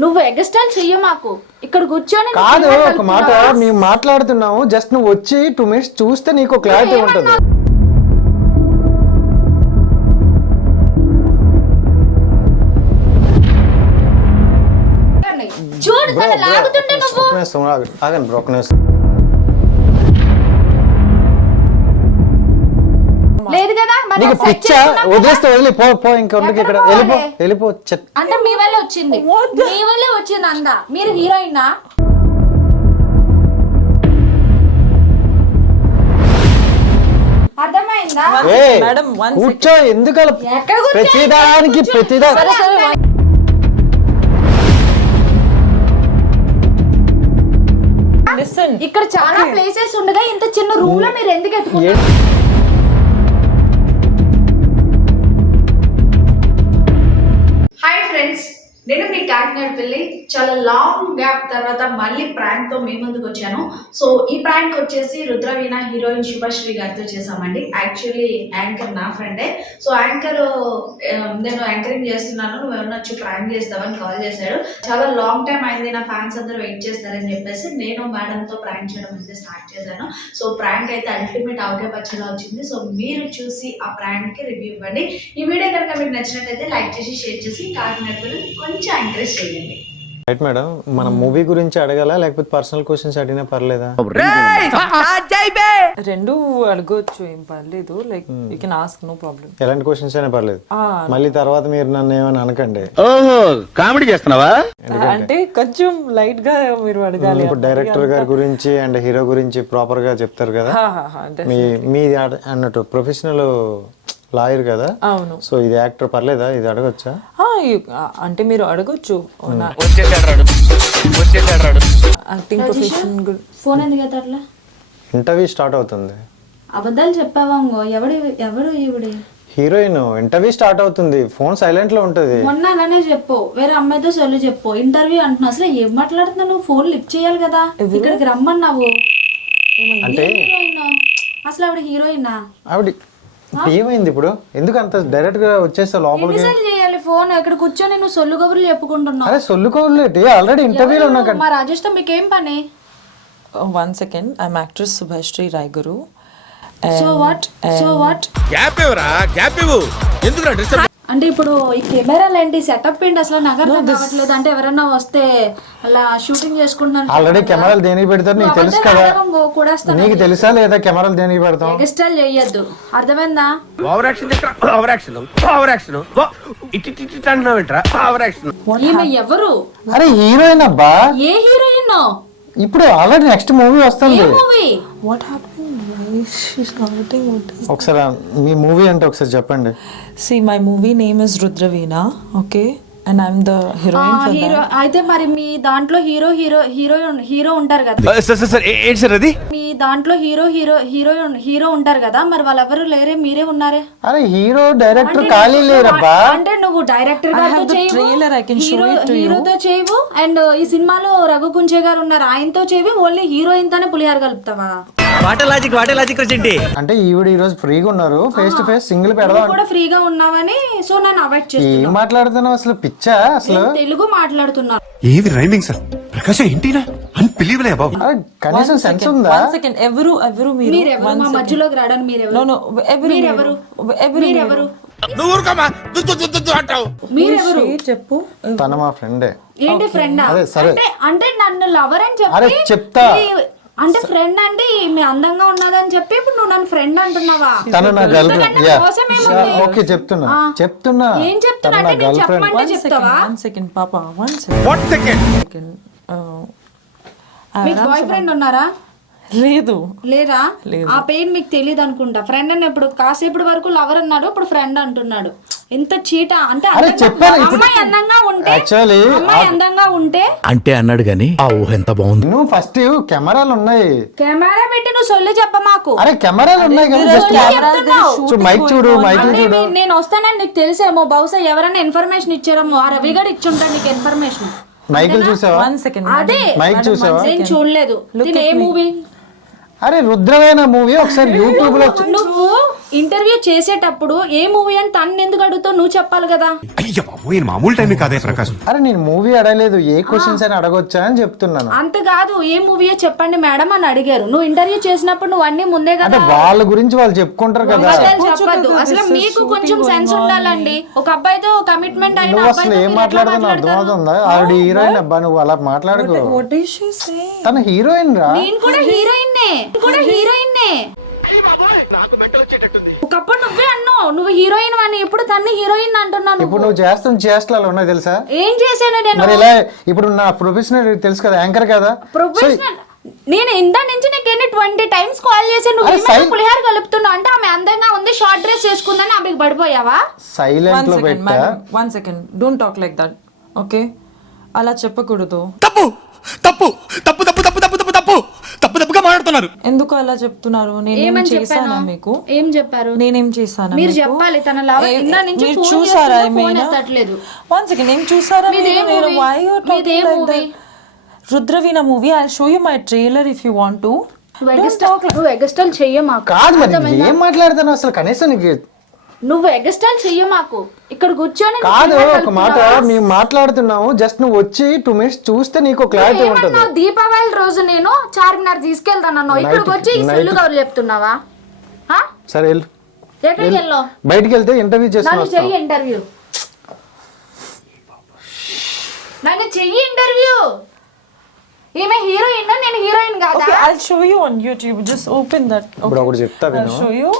నువ్వు ఎగస్టాల్ చెయ్య మాకు ఇక్కడ కూర్చొని కాదు ఒక మాట మేము మాట్లాడుతున్నాము జస్ట్ నువ్వు వచ్చి 2 minutes చూస్తే నీకు క్లారిటీ ఉంటుంది. చూడు తన లాగుతుంటే నువ్వు ఆగండి బ్రో, ఒక నిమిషం. లేదు కదా నీకు పిచ్చా వదిలేస్తే వదిలిపో ఇంకొకరికి ఇక్కడ వెళ్ళిపో. అంటే మీ వల్లే వచ్చింది, మీ వల్లే వచ్చింది అందా. మీరు హీరోయినా? అర్థమైందా? కూర్చో, ఎందుకు ప్రతిదానికి ఇక్కడ చాలా ప్లేసెస్ ఉండగా ఇంత చిన్న రూమ్ లో మీరు ఎందుకు ఎత్తుకుంటారు? హాయ్ ఫ్రెండ్స్, నేను మీ కాకినాడ పిల్లి. చాలా లాంగ్ గ్యాప్ తర్వాత మళ్ళీ ప్రాంక్ తో మీ ముందుకు వచ్చాను. సో ఈ ప్రాంక్ వచ్చేసి రుద్రవీణ హీరోయిన్ శుభశ్రీ గారితో చేసామండి. యాక్చువల్లీ యాంకర్ నా ఫ్రెండే. సో యాంకర్ నేను యాంకరింగ్ చేస్తున్నాను, నువ్వు ఏమన్నా వచ్చి ప్రాంక్ చేస్తావని కాల్ చేశాడు. చాలా లాంగ్ టైం అయింది, నా ఫ్యాన్స్ అందరూ వెయిట్ చేస్తారని చెప్పేసి నేను మేడంతో ప్రాంక్ చేయడం అయితే స్టార్ట్ చేశాను. సో ప్రాంక్ అయితే అల్టిమేట్ అవకే పచ్చలా వచ్చింది. సో మీరు చూసి ఆ ప్రాంక్ కి రివ్యూ ఇవ్వండి. ఈ వీడియో కనుక మీకు నచ్చినట్టయితే లైక్ చేసి షేర్ చేసి కాకినాడ పిల్లలు కొంచెం ఎంకరేజ్ చేయండి. రైట్ మేడం, మన మూవీ గురించి అడగాలా లేకపోతే పర్సనల్ క్వశ్చన్స్ అడిగినా పర్లేదా? రెండు అడగొచ్చు, ఏం పర్లేదు. Like you can ask, no problem. ఎలాంటి క్వశ్చన్స్ అయినా పర్లేదు. మళ్ళీ తర్వాత మీరు నన్ను ఏమని అనకండి. ఓహో కామెడీ చేస్తున్నావా? అంటే కొంచెం లైట్ గా మీరు అడగాలి. ఇప్పుడు డైరెక్టర్ గారి గురించి అండ్ హీరో గురించి ప్రాపర్ గా చెప్తారు కదా. మీ అన్నట్టు ప్రొఫెషనల్ లాయర్ కదా. అవును. సో ఇది యాక్టర్ పర్లేదా, ఇది అడగొచ్చా? అంటే మీరు అడగొచ్చు. యాక్టింగ్ ప్రొఫెషన్ ఫోన్ ఎందుకు అట్లా? ఇంటర్వ్యూ స్టార్ట్ అవుతుంది. అబద్ధాలు చెప్పావా? ఎవరు ఈవిడే? హీరోయిన్. ఇంటర్వ్యూ స్టార్ట్ అవుతుంది, ఫోన్ సైలెంట్ లో ఉంటది. మొన్న అలానే చెప్పు, వేరే అమ్మాయితో సొల్లు చెప్పు. ఇంటర్వ్యూ అంటున్నావు, అసలు ఏం మాట్లాడుతున్నావు నువ్వు? ఫోన్ లిఫ్ట్ చేయాలి కదా, ఇక్కడికి రమ్మన్నావు. అంటే అసలు ఆవిడ హీరోయినా? ఆవిడ ఏమైంది ఇప్పుడు? ఎందుకు అంత డైరెక్ట్ గా వచ్చేస్తా లోపలికి? ఎన్నిసార్లు చేయాలి ఫోన్? ఇక్కడ కూర్చొని నువ్వు సొల్లు కబుర్లు చెప్పుకుంటున్నావు. అరే సొల్లు కబుర్లు ఆల్రెడీ ఇంటర్వ్యూలో ఉన్నా. మా రాజేష్ తో మీకేం పని? 1 second, I'm actress Subhashree Rayaguru. So what అంటే ఇప్పుడు ఈ కెమెరాలు ఏంటి, సెటప్ ఏంటి, అసలు నగరం కావట్లేదు అంటే ఎవరైనా వస్తే అలా షూటింగ్ చేసుకుంటున్నాను. ఆల్రెడీ కెమెరాలు దేనికి పెడతారు నీకు తెలుసు కదా. నీకు తెలుసా లేదా కెమెరాలు దేనికి పెడతాం? ఎగస్ట్రాల్ చేయొద్దు, అర్థమైందా? ఈమె ఎవరు? అరే హీరోయిన్ అబ్బా. ఏ హీరోయిన్? ఇప్పుడు ఆల్రెడీ నెక్స్ట్ మూవీ వస్తుంది. What happened? Why is she shouting? ఒకసారి మీ మూవీ అంటే ఒకసారి చెప్పండి. See, my movie name is Rudraveena, okay? And I'm the heroine for that. అయితే మరి మీ దాంట్లో హీరో ఉంటారు కదా. మీ దాంట్లో హీరో ఉంటారు కదా, మరి వాళ్ళెవరు లేరే, మీరే ఉన్నారే. అరే హీరో డైరెక్టర్ ఖాళీ లేరబ్బా. అంటే నువ్వు డైరెక్టర్ గారితో చేయవు, హీరోతో చేయవు, అండ్ ఈ సినిమాలో రఘు కుంచే గారు ఉన్నారు, ఆయనతో చేయవు, ఓన్లీ హీరోయిన్ తోనే పులిహార కలుపుతావా? అంటే ఈవిడ ఈ రోజు ఫ్రీగా ఉన్నారు, ఫేస్ టు ఫేస్ సింగిల్ పెడదాం కూడా ఫ్రీగా ఉన్నావని. సో నేను అవాయిడ్ చేస్తున్నా. ఏం మాట్లాడుతున్నావు అసలు? పిచ్చా అసలు? తెలుగు మాట్లాడుతున్నా. ఏది రైమింగ్ సార్? ప్రకాశం ఏంటినా అన్బిలీవబుల్ అబౌట్. కనీసం సెన్స్ ఉందా? 1 second, ఎవరు మీరెవరు మా మధ్యలోకి రావడానికి? మీరెవరు? No, మీరెవరు? మీరెవరు చెప్పు. తన మా ఫ్రెండే. ఏంటి ఫ్రెండ్? అంటే నన్ను లవర్ అని అరే చెప్పి చెప్తా. అంటే ఫ్రెండ్ అంటే మీ అందంగా ఉన్నదని చెప్పి ఇప్పుడు నువ్వు నన్ను ఫ్రెండ్ అంటున్నావా? తన నా గర్ల్ ఫ్రెండ్. ఓకే చెప్తున్నా ఏం చెప్తున్నా అంటే నేను చెప్పమంటే చెప్తావా? 1 second పాప, 1 second. 1 second. మీకు బాయ్ ఫ్రెండ్ ఉన్నారా? లేదు. లేరా? ఆ పెయిన్ మీకు తెలియదు అనుకుంటా. ఫ్రెండ్ అన్నప్పుడు కాసేపటి వరకు లవర్ అన్నాడు, ఇప్పుడు ఫ్రెండ్ అంటున్నాడు. ఎంత చీట అంటే. అమ్మాయి అందంగా ఉంటే అంటే అన్నాడు గాని ఆ ఊహ ఎంత బాగుంది. నువ్వు ఫస్ట్ కెమెరాలు ఉన్నాయి, కెమెరా పెట్టి నువ్వు సొల్లు చెప్ప మాకు. అరే కెమెరాలు ఉన్నాయి మైక్ చూడు. నేను వస్తానని నీకు తెలిసేమో, బహుశా ఎవరైనా ఇన్ఫర్మేషన్ ఇచ్చారేమో. ఆ రవిగడ్ ఇచ్చుంటాడు నీకు ఇన్ఫర్మేషన్. మైకిల్ చూసావా? 1 second. అదే మైక్ చూసావా? నేను చూడలేదు. ఏ మూవీ? అరే రుద్రవేణ మూవీ ఒకసారి యూట్యూబ్ లో. నువ్వు ఇంటర్వ్యూ చేసేటప్పుడు ఏ మూవీ అని తను ఎందుకు అడుగుతావు, నువ్వు చెప్పాలి కదా. అయ్య బాబు మామూలు టైం కాదే ప్రకాశం. అరే నేను మూవీ అడగలేదు, ఏ క్వశ్చన్స్ అని అడగొచ్చా అని చెప్తున్నాను. అంత కాదు, ఏ మూవీయో చెప్పండి మేడం అని అడిగారు. నువ్వు ఇంటర్వ్యూ చేసినప్పుడు నువ్వు అన్ని ముందే అంటే కదా వాళ్ళ గురించి వాళ్ళు చెప్పుకుంటారు కదా. అబద్ధాలు చెప్పద్దు. అసలు మీకు కొంచెం సెన్స్ ఉండాలండి. ఒక అబ్బాయితో కమిట్మెంట్ అయిన నువ్వు అసలు ఏం మాట్లాడుతున్నావు అర్థమవుతుందా? ఆవిడ హీరోయిన్ అబ్బా, నువ్వు అలా మాట్లాడుకో. What is she saying? తన హీరోయిన్ రా. నేను కూడా హీరోయిన్నే. ఒకప్పుడు నువ్వే అన్నావు నువ్వు హీరోయిన్ అని, ఇప్పుడు తన్ని హీరోయిన్ అంటున్నాను. ఇప్పుడు నువ్వు చేస్తున్న చేష్టలు ఉన్నాయి తెలుసా? ఏం చేశాను నేను? మరి ఇలా ఇప్పుడు నా ప్రొఫెషనల్ తెలుసు కదా, యాంకర్ కదా. ప్రొఫెషనల్. నేను ఇందా నుంచి నీకు ఎన్ని 20 times కాల్ చేసి నువ్వు ఏమైనా పులిహార కలుపుతున్నావు అంటే ఆమె అందంగా ఉంది, షార్ట్ డ్రెస్ వేసుకుందని ఆమెకి పడిపోయావా? సైలెంట్ లో పెట్టా. One second. Don't talk like that. Okay? అలా చెప్పకూడదు. తప్పు తప్పు తప్పు తప్పు తప్పు తప్పు తప్పు తప్పు తప్పు తప్పుగా మాట్లాడుతున్నారు. ఎందుకు అలా చెప్తున్నారు? నేనేం చేశానా మీకు? ఏం చెప్పారు? నేనేం చేశానా? మీరు చెప్పాలి. తన లవ్ ఇందా నుంచి మీరు ఫోన్ చూసారా చేస్తున్నా, ఫోన్ ఏమైనా? ఎత్తట్లేదు. One second. ఏం చూసారా? మీదేం మీరు movie? why you talking మీదేం like movie? that? Rudravina movie. I'll show you my trailer if you want to. నువ్వు ఎగస్టాల్ చెయ్య మాకు. కాదు మరి ఏం మాట్లాడుతున్నావు అసలు? కనీసం నీకు నువ్వు ఎగస్టాల్ చెయ్య మాకు. ఇక్కడ కూర్చొని కాదు, ఒక మాట మేము మాట్లాడుతున్నాము, జస్ట్ నువ్వు వచ్చి 2 minutes చూస్తే నీకు క్లారిటీ ఉంటుంది. దీపావళి రోజు నేను 4:30 తీసుకెళ్తాను, ఇక్కడికి వచ్చి సుల్లు కబుర్లు చెప్తున్నావా? సరే వెళ్ళు. ఎక్కడికి వెళ్ళావు? బయటికి వెళ్తే ఇంటర్వ్యూ నన్ను చేస్తాను. చెయ్యి ఇంటర్వ్యూ. నన్ను చెయ్యి ఇంటర్వ్యూ. ఈమె హీరోయిన్, నేను హీరోయిన్ కాదా? Okay, I'll show you on YouTube. Just open that. ఇప్పుడు ఒకటి చెప్తా I'll విను. show you.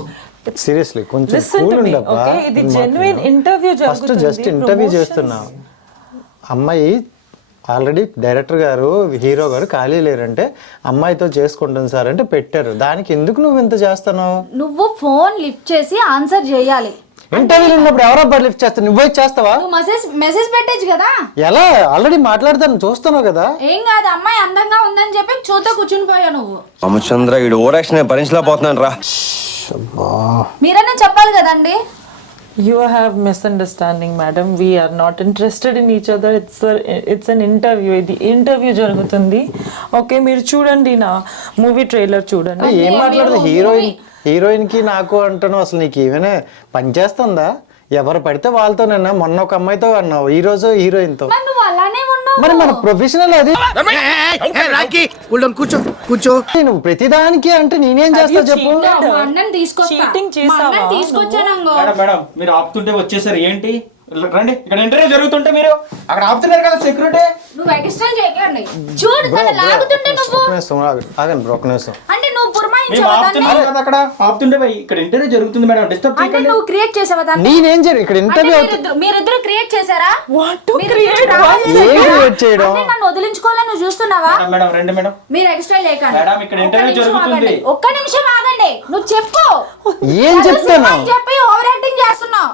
సీరియస్లీ కొంచెం Listen cool to me. ఉండబ్బా. Okay, ఇది genuine interview ఫస్ట్ జరుగుతుంది. జస్ట్ ఇంటర్వ్యూ చేస్తున్నా. అమ్మాయి ఆల్రెడీ డైరెక్టర్ గారు హీరో గారు ఖాళీ లేరంటే అమ్మాయితో చేసుకుంటాను సార్ అంటే పెట్టారు. దానికి ఎందుకు నువ్వు ఇంత చేస్తున్నావు? నువ్వు ఫోన్ లిఫ్ట్ చేసి ఆన్సర్ చేయాలి. ఇంటర్వ్యూలో ఉన్నప్పుడు ఎవరో లిఫ్ట్ చేస్తా, నువ్వే చేస్తావా? నువ్వు మెసేజ్ పెట్టేచ్చు కదా. ఎలా? ఆల్రెడీ మాట్లాడతాను చూస్తున్నావు కదా. ఏం కాదు, అమ్మాయి అందంగా ఉందని చెప్పి చూతో కూర్చుని పోయా నువ్వు. రామచంద్ర ఈడు ఓవరాక్షన్ భరించలేకపోతున్నాను రా. మీరన్నా చెప్పాలి కదండి. You have misunderstanding, madam. We are not interested in each other. It's an interview. ఇది ఇంటర్వ్యూ జరుగుతుంది. ఓకే, మీరు చూడండి నా మూవీ ట్రైలర్ చూడండి. ఏం మాట్లాడదు? హీరోయిన్ కి నాకు అంటున్నావు. అసలు నీకు ఏమైనా పని చేస్తుందా? ఎవరు పడితే వాళ్ళతోనన్నా. మొన్న ఒక అమ్మాయితో అన్నావు, ఈ రోజు హీరోయిన్ తో. మరి నువ్వు అలానే ఉన్నావు. మరి మన ప్రొఫెషనల్ అది. కూర్చో కూర్చో. నువ్వు ప్రతిదానికి అంటే నేనేం చేస్తా చెప్పు? మా అన్నని తీసుకొస్తా. Cheating చేసావా? మా అన్నని తీసుకొచ్చానంగో. మేడం మీరు ఆపుతుంటే వచ్చేసారు ఏంటి? రండి, ఇక్కడ ఇంటర్వ్యూ జరుగుతుంటే మీరు అక్కడ ఆపుతున్నారు కదా సెక్యూరిటీ. నువ్వు ఎక్స్ట్రాల్ చేయకండి. చూడు తన లాగుతుంటే నువ్వు ఆగండి బ్రో, ఒక నిమిషం. అంటే నువ్వు మేము పురమాయించావా ఆపుతున్నారు దాన్ని? కదా అక్కడ ఆపుతుంటే ఇక్కడ ఇంటర్వ్యూ జరుగుతుంది మేడం, డిస్టర్బ్ అంటే చేయకండి. నువ్వు క్రియేట్ చేసావా దాన్ని? నేనేం చేయను ఇక్కడ అంటే ఇంటర్వ్యూ. మీరిద్దరు క్రియేట్ చేసారా? What to మీరు create? ఇద్దరు What? drama ఏం చేశారా? క్రియేట్ చేయడం? అంటే నన్ను వదిలించుకోవాలని నువ్వు చూస్తున్నావా? మేడం రండి మేడం. మీరు ఎక్స్ట్రా చేయకండి. మేడం, ఇక్కడ ఒక్క ఇంటర్వ్యూ నిమిషం జరుగుతుంది. ఆగండి. ఒక్క నిమిషం ఆగండి. నువ్వు చెప్పు. ఏం చెప్తాను? అని చెప్పి ఓవర్ యాక్టింగ్ చేస్తున్నావు.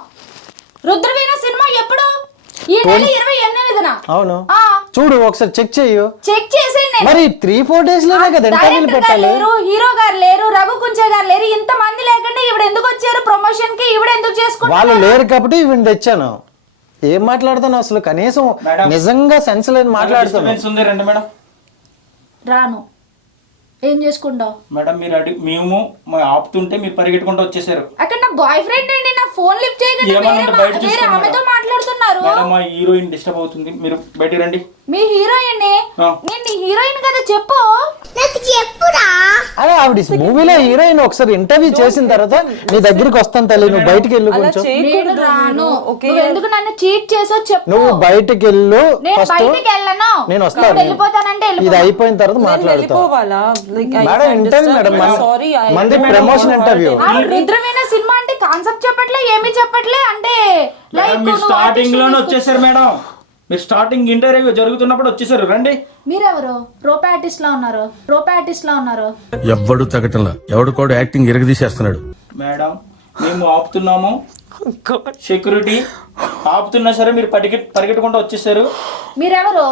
రుద్రవీణ సినిమా ఎప్పుడు? ఈ నెల 28న. అవును, ఆ, చూడు ఒకసారి చెక్ చెయ్యు. చెక్ చేసేయండి నేను. మరి 3-4 days లోనే కదా ఇంటర్వ్యూలు డైరెక్టర్ గారు పెట్టాలి. లేరు, హీరో గారు లేరు, రఘు కుంచే గారు లేరు, ఇంత మంది లేకుండా ఈవిడ ఎందుకు వచ్చారు ప్రమోషన్ కి? ఈవిడ ఎందుకు వాళ్ళు చేసుకుంటారు? లేరు కాబట్టి ఇవి తెచ్చాను. ఏం మాట్లాడుతాను అసలు? కనీసం మేడం, నిజంగా సెన్స్ లేని మాట్లాడుతాను. డిస్టర్బెన్స్ ఉంది, రండి మేడం. రాను. ఏం చేసుకుంటావు? మేడం మీరు మేము ఆపుతుంటే మీరు పరిగెట్టుకుంటూ వచ్చేసారు. అక్కడ నా బాయ్ ఫ్రెండ్ అండి, నా ఫోన్ లిఫ్ట్ చేయకుండా ఏమనంటే బయట వేరే చూసుకోండి ఆమెతో మాట్లాడుతున్నారు. మేడం మా హీరోయిన్ డిస్టర్బ్ అవుతుంది, మీరు బయటికి రండి. మీ హీరోయిన్ ఆ. నేను నీ హీరోయిన్ కదా, చెప్పు. అదే ఆవిడ మూవీలో హీరోయిన్ ఒకసారి ఇంటర్వ్యూ చేసిన తర్వాత నీ దగ్గరికి వస్తాను తల్లి, నువ్వు బయటికి వెళ్ళు అలా కొంచెం. నేను చేయకూడదు. రాను. ఓకే, నువ్వు ఎందుకు నన్ను చీట్ చేసో చెప్పు. నువ్వు బయటికి వెళ్ళు నేను ఫస్ట్. బయటికి వెళ్ళను. నేను వస్తాను. నువ్వు వెళ్ళిపోతానంటే ఇది వెళ్ళిపో. అయిపోయిన తర్వాత నేను మాట్లాడతా. వెళ్ళిపోవాలా? Like, I madam interview understand. Madam Sorry, I మంది don't promotion know interview. how ఆ రుద్రవీణ సినిమా అంటే కాన్సెప్ట్ చెప్పట్లే, ఏమీ చెప్పట్లే. అంటే మేడం మీరు స్టార్టింగ్ లోనే వచ్చేసారు మేడం. మీరు స్టార్టింగ్ ఇంటర్వ్యూ జరుగుతున్నప్పుడు వచ్చేసారు, రండి. మీరెవరు? రోప్ ఆర్టిస్ట్ లా ఉన్నారు. ఎవ్వడు తగ్గటంలా ఎవడు కూడా యాక్టింగ్ ఇరగదీసేస్తున్నాడు. మేడం మేము ఆపుతున్నాము, సెక్యూరిటీ ఆపుతున్నా సరే మీరు పరిగెట్టుకుంటూ వచ్చేసారు. మీరెవరు?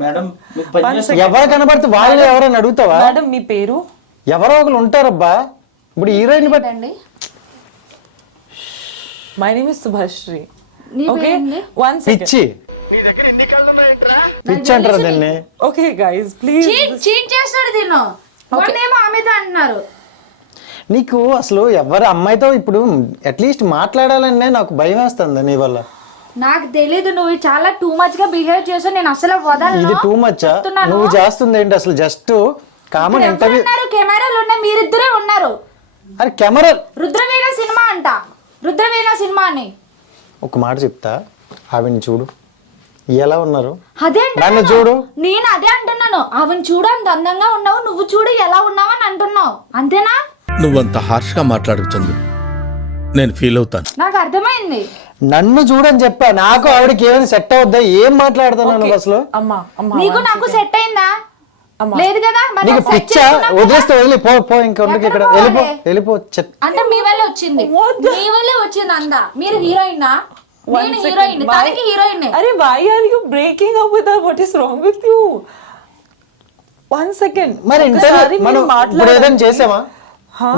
మేడం మీకు పని చేస్తే ఎవరు కనబడితే వాళ్ళు ఎవరైనా అడుగుతావా? మేడం మీ పేరు? ఎవరో ఒకరు ఉంటారబ్బా. ఇప్పుడు హీరోయిన్ బట్టి అండి My name is Subhashri. నీ Okay, పేరేంటి? one second. పిచ్చి పిచ్చి అంటారు దాన్ని. Okay guys, please. చీట్ చేస్తాడు దీన్ని. వాళ్ళేమో అమిత అంటున్నారు. నీకు అసలు ఎవరి అమ్మాయితో ఇప్పుడు అట్లీస్ట్ మాట్లాడాలనే నాకు భయం వేస్తుంది నీ వల్ల. నాకు తెలీదు, నువ్వు చాలా టూ మచ్ గా బిహేవ్ చేసావు, నేను అసలు వదలను. ఇది టూ మచ్చా? నువ్వు చేస్తుంది ఏంటి అసలు? Just common interview. కెమెరాలు ఉన్నాయి, మీరిద్దరే ఉన్నారు. అరే కెమెరా. రుద్రవీణ సినిమా అంట, రుద్రవీణ సినిమా అని. ఒక మాట చెప్తా, ఆవిని చూడు ఎలా ఉన్నారు. అదే నన్ను చూడు. నేను అదే అంటున్నాను, ఆవిని చూడు అంత అందంగా ఉన్నావు, నువ్వు చూడు ఎలా ఉన్నావు అని అంటున్నావు, అంతేనా? నువ్వంత హార్ష్ గా మాట్లాడుతుంది, నేను ఫీల్ అవుతాను. నాకు అర్థమైంది. నన్ను చూడని చెప్పా, నాకు ఆవిడకి ఏమైనా సెట్ అవుద్దా? ఏం మాట్లాడుతున్నాను అసలు? అమ్మా అమ్మా నీకు నాకు సెట్ అయిందా? లేదు కదా, మరి నీకు నాకు set పిచ్చా? చేసుకున్నావు కదా? వదిలేస్తే వదిలి పో ఇంకా ఉండకి ఇక్కడ. ఎక్కడ వెళ్ళిపో పోవాలి? వెళ్ళిపో. అంటే మీ వల్ల వచ్చింది, మీ వల్లే వచ్చింది అందా. మీరు హీరోయినా? నేను హీరోయిన్, తనకి హీరోయిన్. అరే why are you breaking up with her? What is wrong with you? 1 second. మరి ఒకసారి మనం మీరు ఇప్పుడు ఏదైనా చేసామా?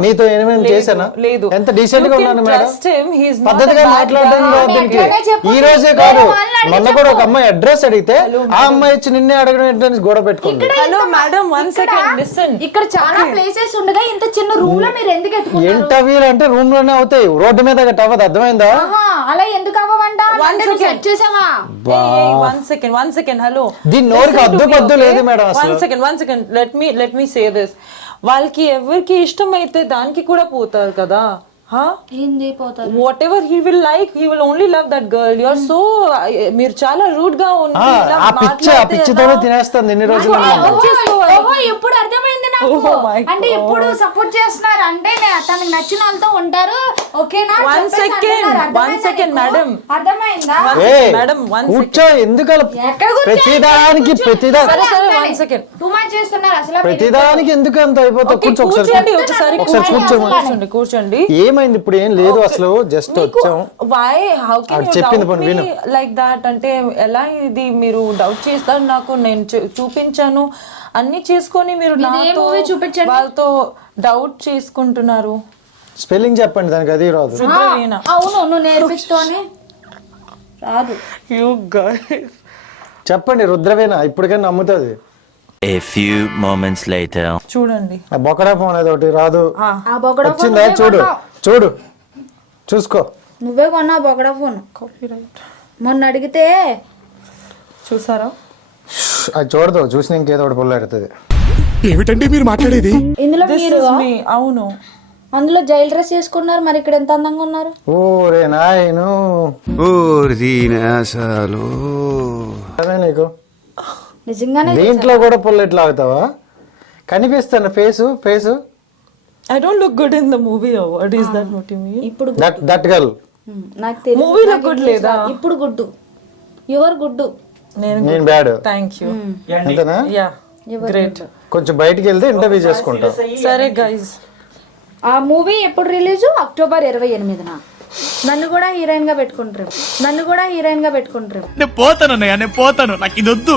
నీతో ఏమైనా చేసానా? లేదు. ఎంత డీసెంట్ గా ఉన్నాను madam. Trust him, he is not పద్ధతిగా a bad మాట్లాడడం guy. కాదు దీనికి. ఎక్కడనే చెప్పు. ఈ రోజే వేరే కాదు, వాళ్ళని అడిగి మొన్న కూడా ఒక అమ్మాయి అడ్రస్ అడిగితే ఆ అమ్మాయి వచ్చి నిన్నే అడగడం ఏంటని గొడవ పెట్టుకుంది. Hello madam, 1 second, listen. ఇక్కడ చాలా ప్లేసెస్ ఉండగా ఇంత చిన్న రూమ్ లో మీరు ఎందుకు ఎత్తుకున్నారు? ఇంటర్వ్యూలు అంటే రూమ్ లోనే అవుతాయి, రోడ్డు మీద గట్ట అవ్వదు. అర్థమైందా? ఆహా, అలా ఎందుకు అవ్వమంట? సెట్ చేసావా? Hey, 1 second, hello. దీని నోరుకి Listen to అద్దు me, పద్దు okay? లేదు మేడం అసలు. 1 second. Let me say this. వాళ్ళకి ఎవరికి ఇష్టమైతే దానికి కూడా పోతారు కదా. ఏంది పోతారు? Whatever he will like, he will only love that girl. You're so, మీరు చాలా రూడ్ గా ఆ పిచ్చితోనే తినేస్తుంది ఇన్ని రోజులు. ఓహో, ఇప్పుడు అర్థమైంది నాకు. Oh my అంటే ఇప్పుడు సపోర్ట్ చేస్తున్నారు అంటే తనకి నచ్చిన వాళ్ళతో ఉంటారు, ఓకేనా? 1 second, madam. అర్థమైందా? Madam, 1 కూర్చో. ఎందుకు అలా ఎక్కడ కూర్చోాలి? ప్రతిదానికి సరే, 1 second. టూ మచ్ చేస్తున్నారు అసలు. ప్రతిదానికి ఎందుకు అంత అయిపోతావు? కూర్చో ఒకసారి. కూర్చోండి. ఏమైంది ఇప్పుడు? ఏం లేదు అసలు, జస్ట్ వచ్చాం. వై హౌ కెన్ యు చెప్పింది డౌట్ పోనీ విను. మీ లైక్ దట్? అంటే ఎలా ఇది మీరు డౌట్ చేస్తారు నాకు? నేను చూపించాను అన్ని చేసుకొని మీరు నాతో movie చూపించండి. వాళ్ళతో డౌట్ చేసుకుంటున్నారు. స్పెల్లింగ్ చెప్పండి దానికి, అది రాదు. రుద్రవీణ. అవును, నువ్వు నేర్పిస్తానే రాదు. యు గైస్ చెప్పండి రుద్రవీణ, ఇప్పటికైనా నమ్ముతుంది. A few moments later. చూడండి. ఆ బొకడా ఫోన్ ఏదో ఒకటి రాదు. ఆ బొగడ ఫోన్ వచ్చిందా? చూడు చూసుకో. నువ్వే కొన్నా బొగడ ఫోన్. మొన్న అడిగితే చూసారా? అది చూడదు, చూసిన ఇంకేదో ఒకటి పొల్ల ఎడుతుంది. ఏమిటండి మీరు మాట్లాడేది? ఇందులో This మీరు is me. అవును. అందులో జైల్ డ్రెస్ వేసుకున్నారు, మరి ఇక్కడ ఎంత అందంగా ఉన్నారు. ఓరే నాయను, అదే నీకు నిజంగానే దీంట్లో కూడా పొల్ల ఎట్లా అవుతావా? కనిపిస్తాను face. I don't look good in the movie or what is that? What you mean? ఇప్పుడు దట్ గర్ల్. నాకు తెలియదు. Movie లో good లేదా? ఇప్పుడు గుడ్డు, యువర్ గుడ్డు. నేను బ్యాడ్. Thank you. అంతేనా? Yeah, great. కొంచెం బయటికి వెళ్తే ఇంటర్వ్యూ చేసుకుంటా. సరే గైస్, ఆ మూవీ ఎప్పుడు రిలీజ్? అక్టోబర్ 28న. నన్ను కూడా హీరోయిన్ గా పెట్టుకుంటారు. నేను పోతాను అన్నయ్య, నేను పోతాను, నాకు ఇది వద్దు.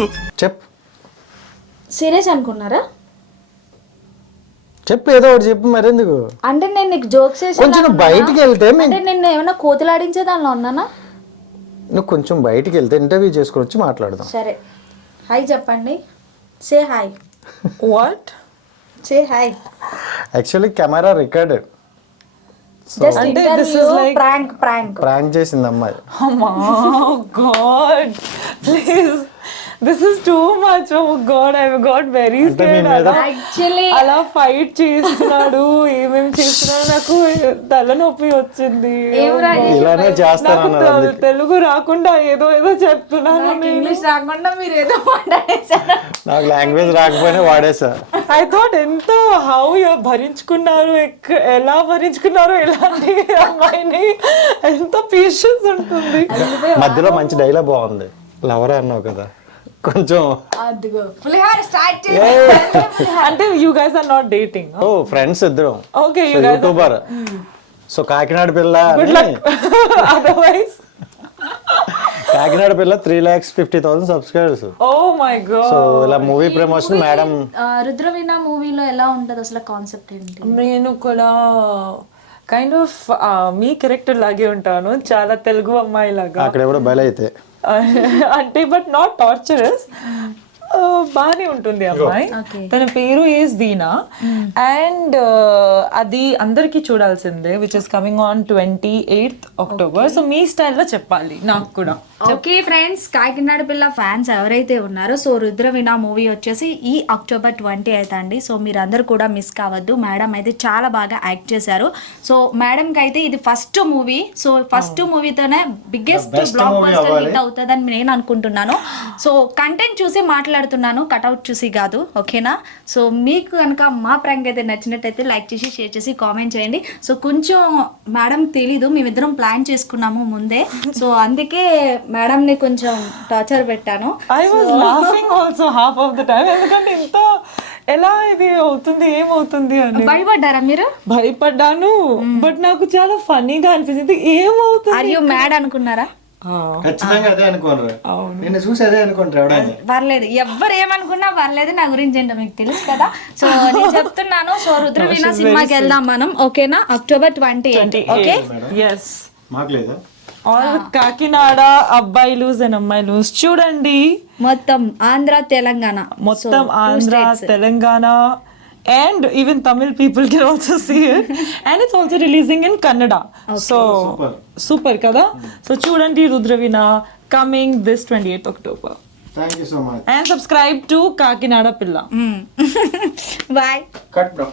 సీరియస్ అనుకున్నారా? చెప్పు, ఏదో ఒకటి చెప్పు. మరెందుకు అంటే నేను నీకు జోక్స్ చేసి కొంచెం నువ్వు బయటికి వెళ్తే అంటే నిన్ను ఏమైనా కోతులాడించే దానిలో ఉన్నానా? నువ్వు కొంచెం బయటికి వెళ్తే ఇంటర్వ్యూ చేసుకుని వచ్చి మాట్లాడదాం. సరే, హాయ్ చెప్పండి. Say hi. What? Say hi. Actually camera recorded. Just అంటే this interview is like- prank చేసింది అమ్మాయి. Oh God, please. This is too much. Oh God, I got very అంటే scared. మీ మీద యాక్చువల్లీ అలా ఫైట్ చేస్తున్నాడు, ఏమేమి చేస్తున్నాడు, నాకు తలనొప్పి వచ్చింది. ఇలానే చేస్తానన్నారు నాకు తెలుగు రాకుండా ఏదో చెప్తున్నాను నేను. ఇంగ్లీష్ రాకుండా మీరు ఏదో మాట్లాడేశారు. నాకు లాంగ్వేజ్ రాకపోయినా వాడేసా. ఐ థాట్ ఎంత హౌ భరించుకున్నారు, ఎలా భరించుకున్నారు ఇలాంటి అమ్మాయిని, ఎంత పేషెన్స్ ఉంటుంది. మధ్యలో మంచి డైలాగ్ బాగుంది. లవర్ అన్నావు కదా, కొంచెం. అదిగో పులిహార స్టార్ట్ అంటే you guys are not dating? Oh friends ఇద్దరం. Okay, you guys YouTuber. So Kakinada పిల్ల అదర్వైజ్ కాకినాడ పిల్ల 3,50,000 subscribers. Oh my god. So ఇలా మూవీ ప్రమోషన్ మేడం. రుద్రవీణ మూవీలో ఎలా ఉంటది అసలు? కాన్సెప్ట్ ఏంటి? నేను కూడా కైండ్ ఆఫ్ మీ క్యారెక్టర్ లాగే ఉంటాను, చాలా తెలుగు అమ్మాయి లాగా. అక్కడ ఎవడో బయలు అయితే అంటే బట్ నాట్ టార్చరస్. బాగానే ఉంటుంది అమ్మాయి. తన పేరు ఈజ్ వీణా అండ్ అది అందరికి చూడాల్సిందే which is coming on 28th October. So మీ స్టైల్లో చెప్పాలి నాకు కూడా. ఓకే ఫ్రెండ్స్, కాకినాడ పిల్ల ఫ్యాన్స్ ఎవరైతే ఉన్నారో సో రుద్రవీణ మూవీ వచ్చేసి ఈ October 28th అండి. సో మీరందరూ కూడా మిస్ కావద్దు. మేడం అయితే చాలా బాగా యాక్ట్ చేశారు. సో మేడంకి అయితే ఇది ఫస్ట్ మూవీ. సో ఫస్ట్ మూవీతోనే బిగ్గెస్ట్ బ్లాక్ బస్టర్ హిట్ అవుతుందని నేను అనుకుంటున్నాను. సో కంటెంట్ చూసి మాట్లాడుతున్నాను, కట్అవుట్ చూసి కాదు. ఓకేనా? సో మీకు కనుక మా ప్రాంక్ అయితే నచ్చినట్టయితే లైక్ చేసి షేర్ చేసి కామెంట్ చేయండి. సో కొంచెం మేడం తెలీదు, మేమిద్దరం ప్లాన్ చేసుకున్నాము ముందే. సో అందుకే మేడం ని కొంచెం టార్చర్ పెట్టాను. I was laughing also half of the time. ఎందుకంటే ఇంత ఎలా ఇది అవుతుంది ఏమవుతుంది అని భయపడ్డారా మీరు? భయపడ్డాను, బట్ నాకు చాలా ఫన్నీగా అనిపించింది. ఏమవుతుంది, ఆర్ యు మ్యాడ్ అనుకున్నారా? ఖచ్చితంగా అదే అనుకోను, నిన్ను చూసి అదే అనుకుంటారు ఎవడైనా. పర్లేదు, ఎవ్వరు ఏమనుకున్నా పర్లేదు, నా గురించి ఏంటో మీకు తెలుసు కదా. సో నేను చెప్తున్నాను. సో రుద్రవీణ సినిమాకి వెళ్దాం మనం. ఓకేనా? October 28. Okay, yes. మాకు లేదా ఆల్ కాకినాడ అబ్బాయిలు అండ్ అమ్మాయిలు చూడండి. మొత్తం ఆంధ్ర తెలంగాణ, మొత్తం Andhra Telangana and even Tamil people can also see it and it's also releasing in Kannada. So super kada. So chudandi Rudravina coming this 28th October. Thank you so much And subscribe to Kakinada Pilla. Bye. Cut bro.